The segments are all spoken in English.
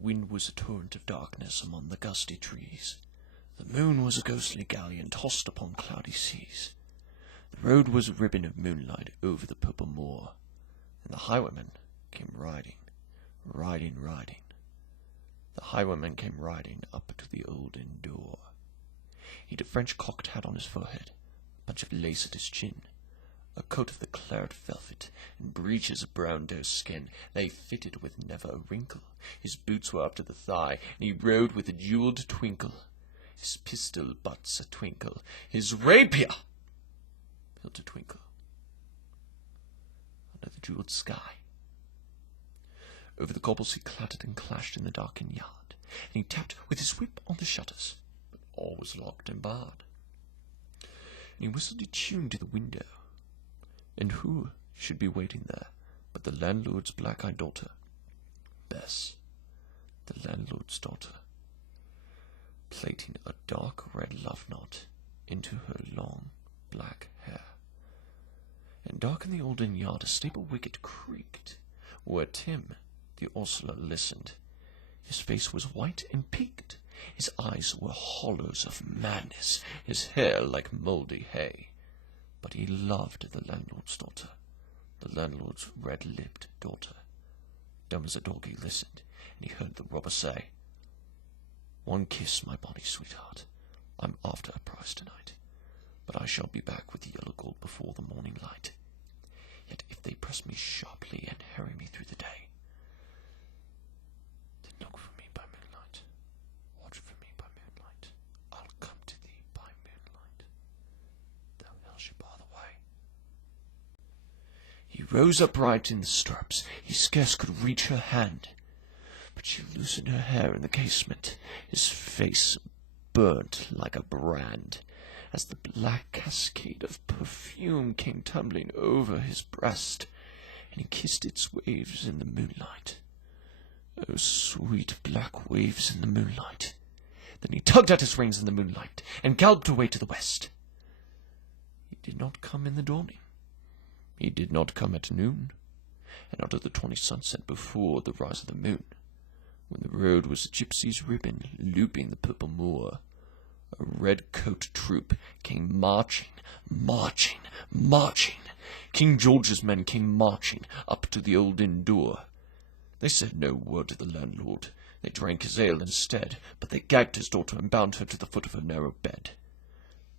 wind was a torrent of darkness among the gusty trees. The moon was a ghostly galleon tossed upon cloudy seas. The road was a ribbon of moonlight over the purple moor, and the highwayman came riding, riding, riding. The highwayman came riding up to the old inn door. He'd a French cocked hat on his forehead, a bunch of lace at his chin, a coat of the claret velvet, and breeches of brown doe skin, they fitted with never a wrinkle. His boots were up to the thigh, and he rode with a jewelled twinkle. His pistol butts a twinkle, his rapier built a twinkle under the jewelled sky. Over the cobbles he clattered and clashed in the darkened yard, and he tapped with his whip on the shutters, but all was locked and barred. And he whistled a tune to the window, and who should be waiting there but the landlord's black-eyed daughter, Bess, the landlord's daughter, plaiting a dark red love knot into her long black hair. And dark in the old inn yard a stable wicket creaked, where Tim, the ostler, listened. His face was white and peaked, his eyes were hollows of madness, his hair like mouldy hay. But he loved the landlord's daughter, the landlord's red-lipped daughter. Dumb as a dog he listened, and he heard the robber say, "One kiss, my bonny sweetheart. I'm after a prize tonight, but I shall be back with the yellow gold before the morning light. Yet if they press me sharply and harry me through the day, then look for me by moonlight, watch for me by moonlight. I'll come to thee by moonlight, thou hell should bar the way." He rose upright in the stirrups, he scarce could reach her hand, but she loosened her hair in the casement. His face burnt like a brand, as the black cascade of perfume came tumbling over his breast, and he kissed its waves in the moonlight. Oh, sweet black waves in the moonlight! Then he tugged at his reins in the moonlight, and galloped away to the west. He did not come in the dawning. He did not come at noon, and under the tawny sunset before the rise of the moon, when the road was a gypsy's ribbon looping the purple moor, a red-coat troop came marching, marching, marching. King George's men came marching up to the old inn door. They said no word to the landlord. They drank his ale instead, but they gagged his daughter and bound her to the foot of her narrow bed.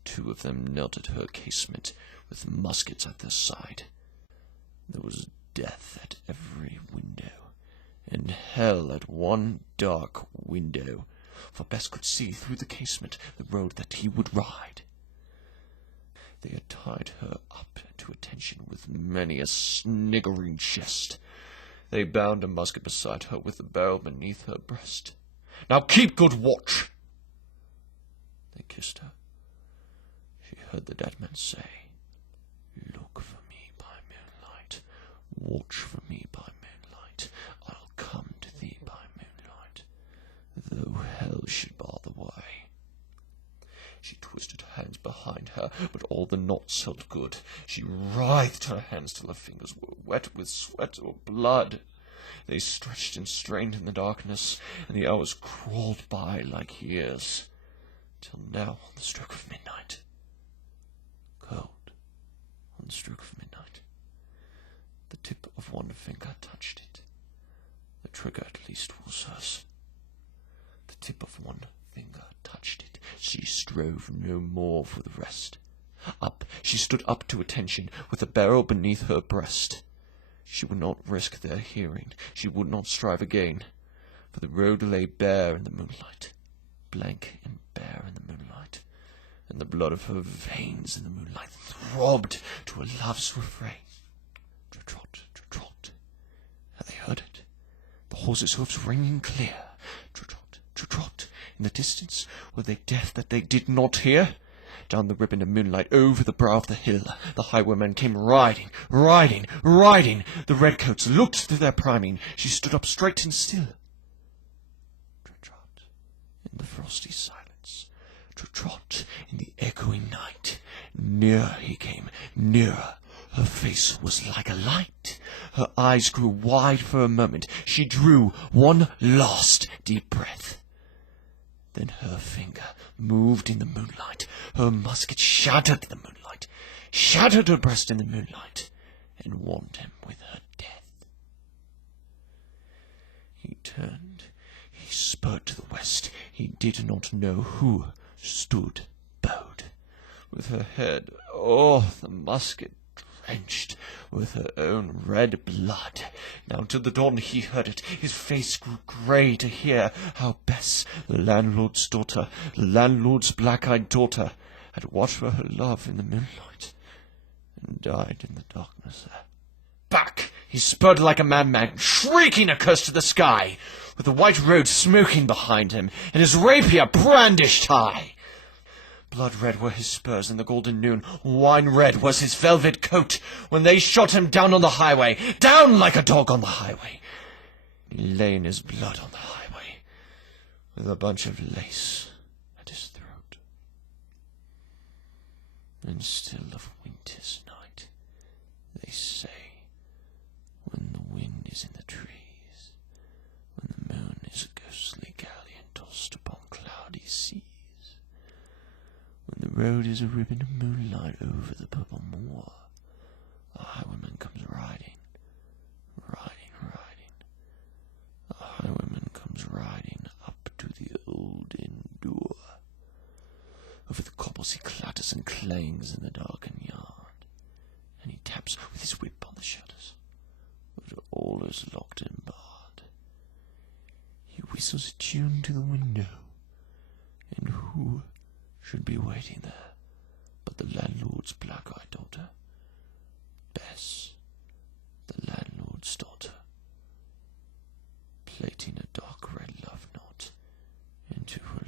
Two of them knelt at her casement, with muskets at their side. There was death at every window, and hell at one dark window, for Bess could see through the casement the road that he would ride. They had tied her up to attention with many a sniggering jest. They bound a musket beside her with the barrel beneath her breast. "Now keep good watch!" They kissed her. She heard the dead man say, "Look for me by moonlight, watch for me by moonlight, I'll come to thee by moonlight, though hell should bar the way." She twisted her hands behind her, but all the knots held good. She writhed her hands till her fingers were wet with sweat or blood. They stretched and strained in the darkness, and the hours crawled by like years, till now on the stroke of midnight, cold on the stroke of midnight, the tip of one finger touched it. The trigger at least was hers. The tip of one finger touched it. She strove no more for the rest. Up, she stood up to attention, with the barrel beneath her breast. She would not risk their hearing, she would not strive again, for the road lay bare in the moonlight, blank and bare in the moonlight, and the blood of her veins in the moonlight throbbed to a love's refrain. Trot, trot, had they heard it? The horses' hoofs ringing clear. Trot, trot, in the distance were they deaf that they did not hear? Down the ribbon of moonlight, over the brow of the hill, the highwayman came riding, riding, riding. The redcoats looked to their priming. She stood up straight and still. Trot, in the frosty silence. Trot, in the echoing night. Nearer he came, nearer. Her face was like a light. Her eyes grew wide for a moment. She drew one last deep breath. Then her finger moved in the moonlight. Her musket shattered the moonlight, shattered her breast in the moonlight, and warmed him with her death. He turned. He spurred to the west. He did not know who stood bowed, with her head, the musket drenched with her own red blood. Now till the dawn he heard it. His face grew grey to hear how Bess, the landlord's daughter, the landlord's black-eyed daughter, had watched for her love in the moonlight, and died in the darkness there. Back he spurred like a madman, shrieking a curse to the sky, with the white road smoking behind him, and his rapier brandished high. Blood-red were his spurs in the golden noon, wine-red was his velvet coat, when they shot him down on the highway, down like a dog on the highway. He lay in his blood on the highway, with a bunch of lace at his throat. And still of winter's night, they say, when the wind is in the trees, when the moon is a ghostly galleon tossed upon cloudy seas, when the road is a ribbon of moonlight over the purple moor, a highwayman comes riding, riding, riding. A highwayman comes riding up to the old inn door. Over the cobbles he clatters and clangs in the darkened yard, and he taps with his whip on the shutters, but all is locked and barred. He whistles a tune to the window, and who should be waiting there but the landlord's black-eyed daughter, Bess, the landlord's daughter, plaiting a dark red love knot into her